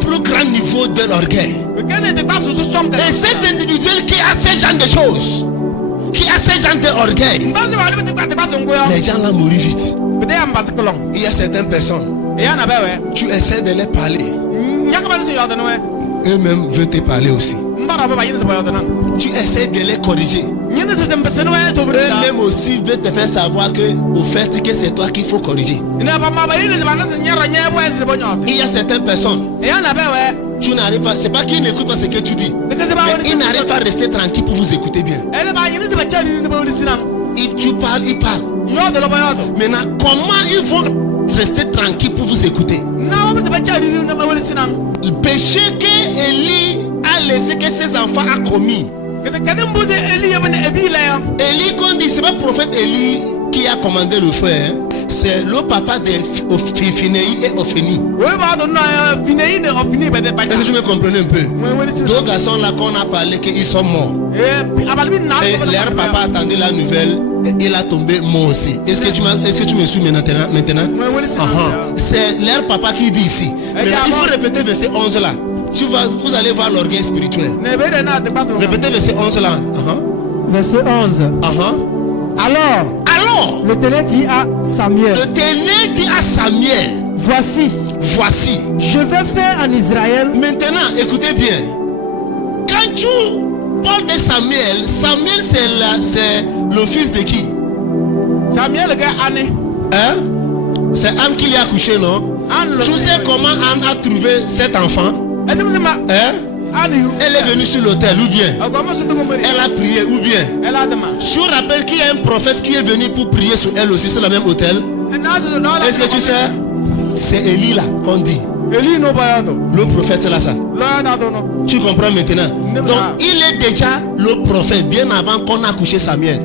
plus grand niveau de l'orgueil. Et cet individu qui a ce genre de choses, qui a ce genre d'orgueil, les gens là mourent vite. Il y a certaines personnes, tu essaies de les parler, eux-mêmes veulent te parler aussi. Tu essaies de les corriger, eux-mêmes aussi veulent te faire savoir que, au fait, que c'est toi qu'il faut corriger. Il y a certaines personnes, tu n'arrives pas, c'est pas qu'ils n'écoutent pas ce que tu dis, mais ils n'arrivent pas à rester tranquille pour vous écouter bien. Tu parles, ils parlent. Maintenant, comment ils vont rester tranquilles pour vous écouter? Le péché que Élie a laissé que ses enfants a commis. Élie, quand on dit, c'est pas le prophète Élie qui a commandé le feu, hein? C'est le papa de Phinéi et Ophni. Est-ce que je me comprenais un peu? Deux garçons là qu'on a parlé qu'ils sont morts. Et leur papa attendait la nouvelle. Il a tombé mort aussi. Est-ce que tu me suis maintenant? C'est leur papa qui dit ici. Maintenant, il faut répéter verset 11 là. Vous allez voir l'orgueil spirituel. Répétez verset 11 là. Verset 11. Alors, l'Éternel dit à Samuel. Voici, je vais faire en Israël. Maintenant, écoutez bien. Quand tu parles de Samuel, c'est le fils de qui? Samuel, le gars Anne. Hein? C'est Anne qui l'a accouché, non? Tu sais comment Anne a trouvé cet enfant? Hein? Elle est venue sur l'autel, ou bien elle a prié, ou bien je vous rappelle qu'il y a un prophète qui est venu pour prier sur elle aussi sur le même autel. Est-ce que tu sais? C'est Élie là qu'on dit. Le prophète là ça. Tu comprends maintenant? Donc il est déjà le prophète bien avant qu'on a couché Samuel.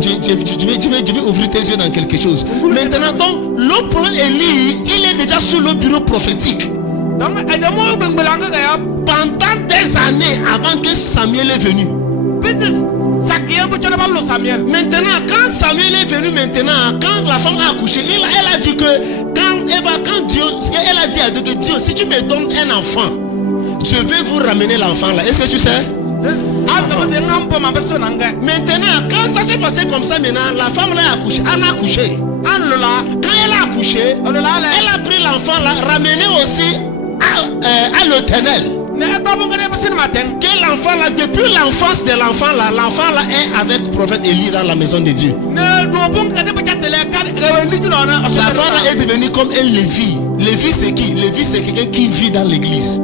Je vais ouvrir tes yeux dans quelque chose. Maintenant, donc, le prophète Élie, il est déjà sur le bureau prophétique. Pendant des années avant que Samuel est venu. Maintenant, quand Samuel est venu, quand la femme a accouché, elle a dit que quand Dieu, elle a dit à Dieu que Dieu, si tu me donnes un enfant, je vais vous ramener l'enfant là. Est-ce que tu sais? Maintenant, quand ça s'est passé comme ça, maintenant, la femme là a accouché. Anne a accouché. Quand elle a accouché, elle a pris l'enfant là, ramené aussi à l'Éternel. Que l'enfant là, depuis l'enfance de l'enfant là est avec le prophète Élie dans la maison de Dieu. L'enfant là est devenu comme un Lévi. Lévi c'est qui? Lévi c'est quelqu'un qui vit dans l'église.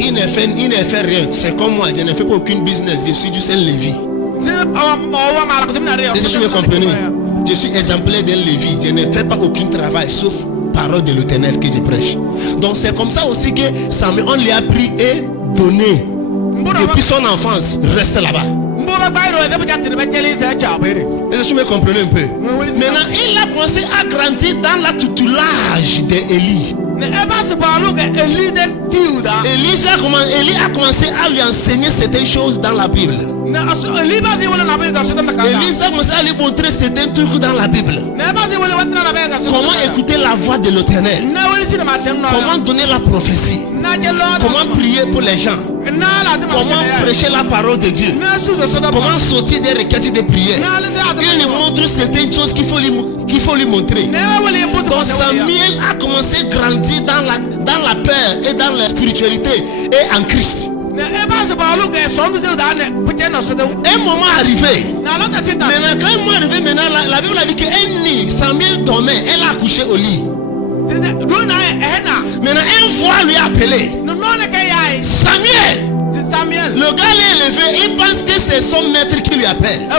Il ne fait rien. C'est comme moi, je ne fais pas aucune business. Je suis juste un Lévi. Est-ce que tu me comprenez? Je suis exemplaire d'un Lévi. Je ne fais pas aucun travail sauf parole de l'Éternel que je prêche. Donc c'est comme ça aussi que Samuel, on lui a pris et donné. Depuis son enfance, reste là-bas. Est-ce que tu me comprenez un peu? Maintenant, il a commencé à grandir dans la tutelage d'Élie. Élie a commencé à lui enseigner certaines choses dans la Bible. Élie a commencé à lui montrer certains trucs dans la Bible. Comment écouter la voix de l'Éternel. Comment donner la prophétie. Comment prier pour les gens. Comment prêcher la parole de Dieu. Comment sortir des requêtes de prière. Il lui montre certaines choses qu'il faut lui montrer. Donc Samuel a commencé à grandir dans la paix et dans la spiritualité et en Christ. Un moment arrivé. Maintenant, quand il est arrivé, la Bible a dit qu'elle nid, Samuel dormait, elle a accouché au lit. Maintenant, une fois lui a appelé Samuel. Le gars l'est élevé, il pense que c'est son maître qui lui appelle. Il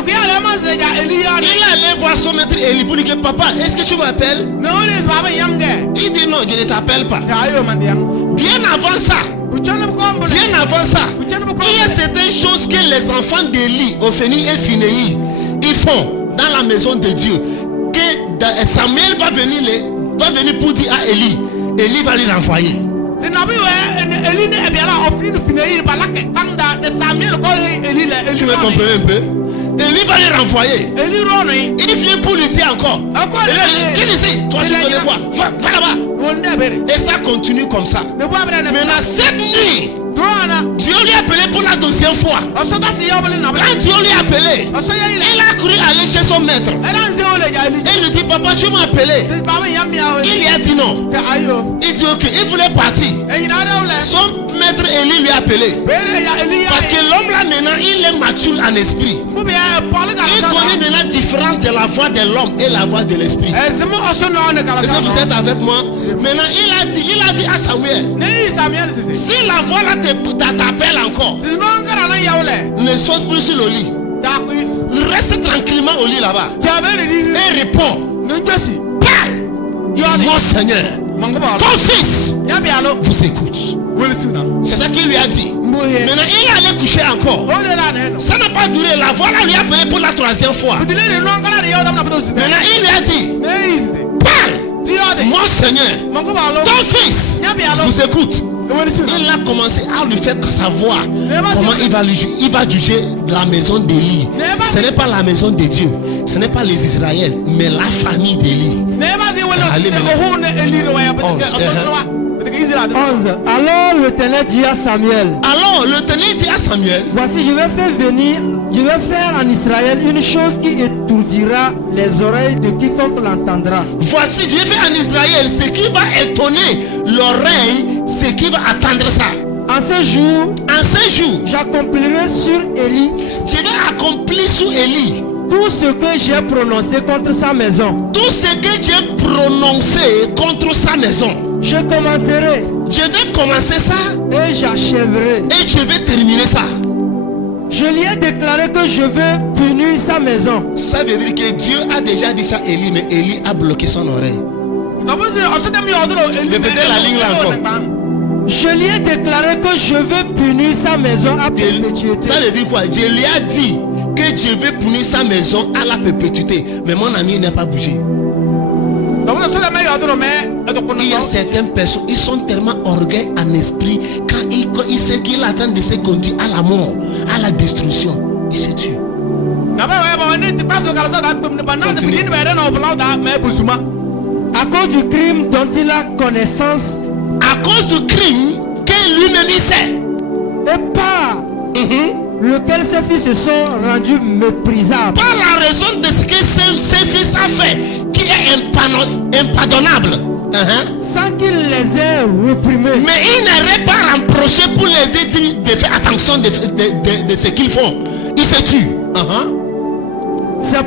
allait voir son maître Élie pour lui dire papa, est-ce que tu m'appelles? Il dit non, je ne t'appelle pas. Bien avant ça, il y a certaines choses que les enfants d'Élie, Ophni et Phinéi, ils font dans la maison de Dieu. Que Samuel va venir pour dire à Élie, Élie va lui renvoyer. Tu me comprends un peu? Élie va les renvoyer. Il vient pour lui dire encore. Il dit Toi, tu connais quoi? Va là-bas. Et ça continue comme ça. Maintenant, cette nuit, Dieu lui a appelé pour la deuxième fois. Quand Dieu lui a appelé, il a couru aller chez son maître. Il lui dit, papa, tu m'as appelé. Il lui a dit non. Il dit ok, il voulait partir. Son maître Élie lui a appelé. Parce que l'homme là maintenant, il est mature en esprit. Il connaît maintenant la différence de la voix de l'homme et la voix de l'esprit. Est-ce que vous êtes avec moi? Maintenant, il a dit à Samuel, si la voix là t'appelle encore, ne saute plus sur le lit. Reste tranquillement au lit là-bas et réponds. Parle. Mon Seigneur, ton fils vous écoute. C'est ça qu'il lui a dit. Maintenant il allait coucher encore. Ça n'a pas duré. La voix là lui a appelé pour la troisième fois. Maintenant il lui a dit, parle. Mon Seigneur, ton fils vous écoute. Il a commencé à lui faire savoir comment il va juger la maison d'Élie. Ce n'est pas la maison de Dieu, ce n'est pas les Israëls, mais la famille d'Élie. 11. Alors l'Éternel dit à Samuel, voici, je vais faire en Israël une chose qui étourdira les oreilles de quiconque l'entendra. Voici, je vais faire en Israël ce qui va étonner l'oreille, ce qui va attendre ça. En ce jour, j'accomplirai sur Élie. Je vais accomplir sur Élie tout ce que j'ai prononcé contre sa maison. Tout ce que j'ai prononcé contre sa maison. Je vais commencer ça et j'achèverai. Et je vais terminer ça. Je lui ai déclaré que je vais punir sa maison. Ça veut dire que Dieu a déjà dit ça à Élie, mais Élie a bloqué son oreille. Répétez la ligne là encore. Je lui ai déclaré que je vais punir sa maison à perpétuité. Ça veut dire quoi? Je lui ai dit que je vais punir sa maison à la perpétuité. Mais mon ami n'a pas bougé. Il y a certaines personnes, ils sont tellement orgueils en esprit. Quand il sait qu'il attend de se conduire à la mort, à la destruction, il se tue. À cause du crime dont il a connaissance. À cause du crime que lui-même il sait. Et par lequel ses fils se sont rendus méprisables. Par la raison de ce que ses fils a fait, qui est impardonnable. Sans qu'il les ait réprimés. Mais il n'aurait pas reproché pour les dire de faire attention de ce qu'ils font. Ils se tuent. C'est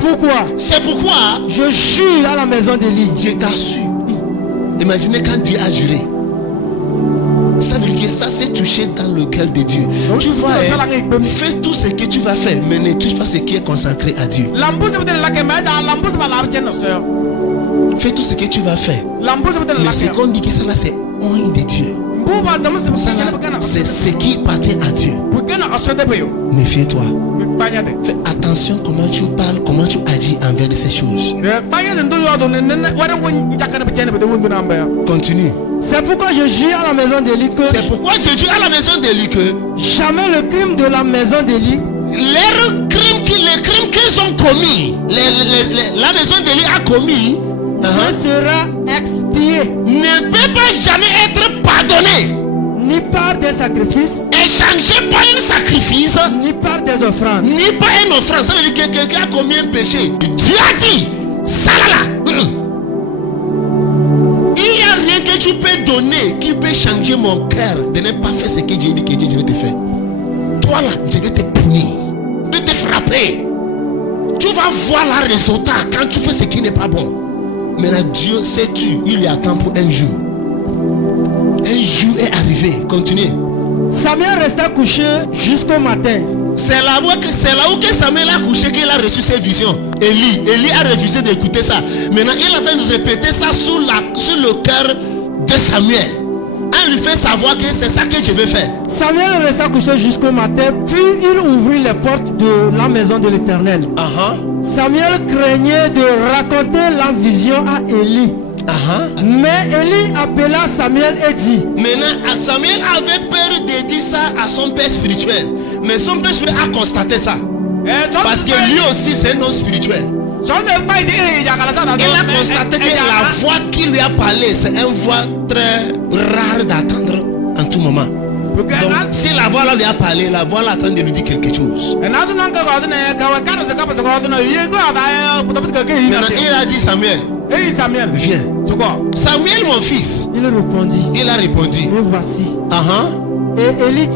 pourquoi je jure à la maison d'Élie. Je t'assure. Imaginez quand Dieu a juré. Ça veut dire que ça s'est touché dans le cœur de Dieu. Tu vois, fais tout ce que tu vas faire, mais ne touche pas ce qui est consacré à Dieu. Fais tout ce que tu vas faire. Mais ce qu'on dit que ça là, c'est oint de Dieu. Ça là, c'est ce qui appartient à Dieu. Méfie-toi. Fais attention comment tu parles, comment tu agis envers ces choses. Continue. C'est pourquoi je jure à la maison d'Élie que jamais le crime de la maison d'Élie, les crimes qu'ils ont commis, la maison d'Élie a commis, ne sera expié, ne peut pas jamais être pardonné, ni par des sacrifices, échangé par un sacrifice, ni par des offrandes, ni par une offrande. Ça veut dire que quelqu'un a commis un péché. Dieu a dit ça là. Il n'y a rien que tu peux donner qui peut changer mon cœur de ne pas faire ce que Dieu dit que Dieu va te faire. Toi là, je vais te punir, je vais te frapper. Tu vas voir le résultat quand tu fais ce qui n'est pas bon. Maintenant Dieu sait tu, il lui attend pour un jour. Un jour est arrivé. Continuez. Samuel resta couché jusqu'au matin. C'est là où que Samuel a couché qu'il a reçu ses visions. Élie a refusé d'écouter ça. Maintenant il a de répéter ça sur le cœur de Samuel. On lui fait savoir que c'est ça que je vais faire. Samuel resta couché jusqu'au matin, puis il ouvrit les portes de la maison de l'Éternel. Samuel craignait de raconter la vision à Élie. Mais Élie appela Samuel et dit. Maintenant Samuel avait peur de dire ça à son père spirituel. Mais son père spirituel a constaté ça. Parce que lui aussi c'est un homme spirituel. a constaté que la voix qui lui a parlé, c'est une voix très rare d'attendre en tout moment. Donc, si la voix là lui a parlé, la voix là est en train de lui dire quelque chose. Maintenant, il a dit Samuel, viens. Samuel, mon fils. Il répondit. Il a répondu. Et voici. Et Élie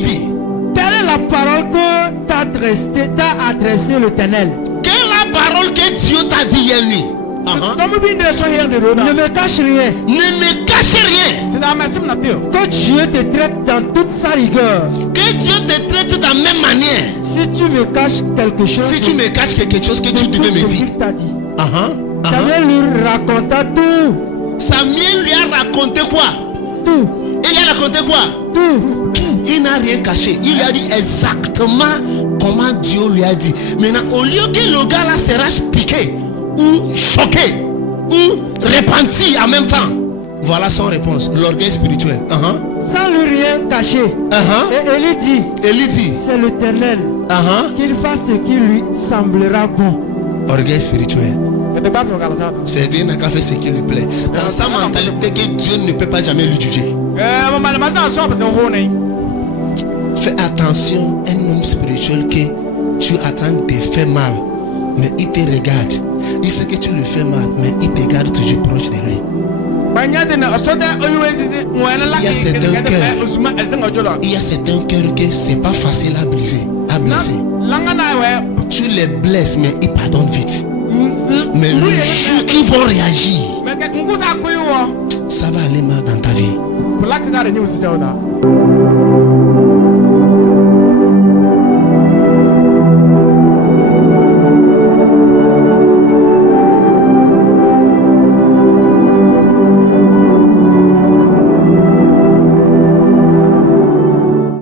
dit. Telle est la parole que t'a adressé l'Éternel. Quelle est la parole que Dieu t'a dit hier nuit? Ne me cache rien. Ne me cache rien. Que Dieu te traite dans toute sa rigueur. Que Dieu te traite de la même manière. Si tu me caches quelque chose. Si tu me caches quelque chose que tu devais me dire. Samuel lui raconta tout. Samuel lui a raconté quoi? Tout. Il lui a raconté quoi? Tout. Il n'a rien caché. Il lui a dit exactement comment Dieu lui a dit. Maintenant, au lieu que le gars là sera piqué ou choqué ou repenti en même temps, voilà son réponse, l'orgueil spirituel. Sans lui rien cacher. Et Élie dit, c'est l'Éternel qu'il fasse ce qui lui semblera bon. Orgueil spirituel. C'est Dieu n'a qu'à faire ce qui lui plaît. Dans sa mentalité que Dieu ne peut pas jamais lui juger. Fais attention, un homme spirituel que tu es en train de faire mal, mais il te regarde. Il sait que tu le fais mal, mais il te garde toujours proche de lui. Il y a certains cœurs que c'est pas facile à briser, à blesser. Tu les blesses, mais ils pardonnent vite. Mais le jour qu'ils vont réagir, ça va aller mal dans ta vie.